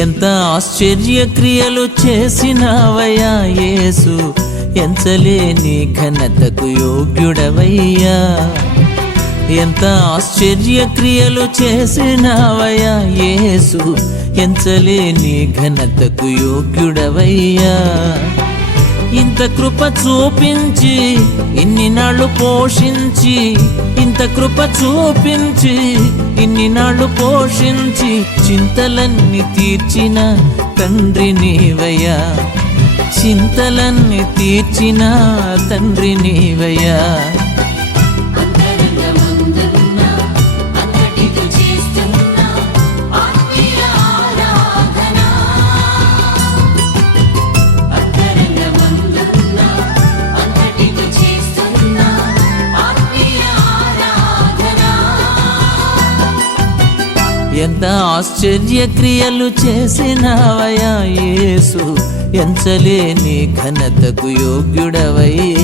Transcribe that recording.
ఎంత ఆశ్చర్య క్రియలు చేసినావయ్యా యేసు, ఎంచలేని ఘనతకు యోగ్యుడవయ్యా. ఎంత ఆశ్చర్య క్రియలు చేసినావయ్యా యేసు, ఎంచలేని ఘనతకు యోగ్యుడవయ్యా. ఇంత కృప చూపించి ఇన్ని నాళ్ళు పోషించి, ఇంత కృప చూపించి ఇన్ని నాళ్ళు పోషించి, చింతలన్నీ తీర్చిన తండ్రి నీవయ్యా, చింతలన్నీ తీర్చిన తండ్రి నీవయ్యా. ఎంత ఆశ్చర్య క్రియలు చేసినావయ్యా యేసు, ఎంచలేని ఘనతకు యోగ్యుడవయ్యా.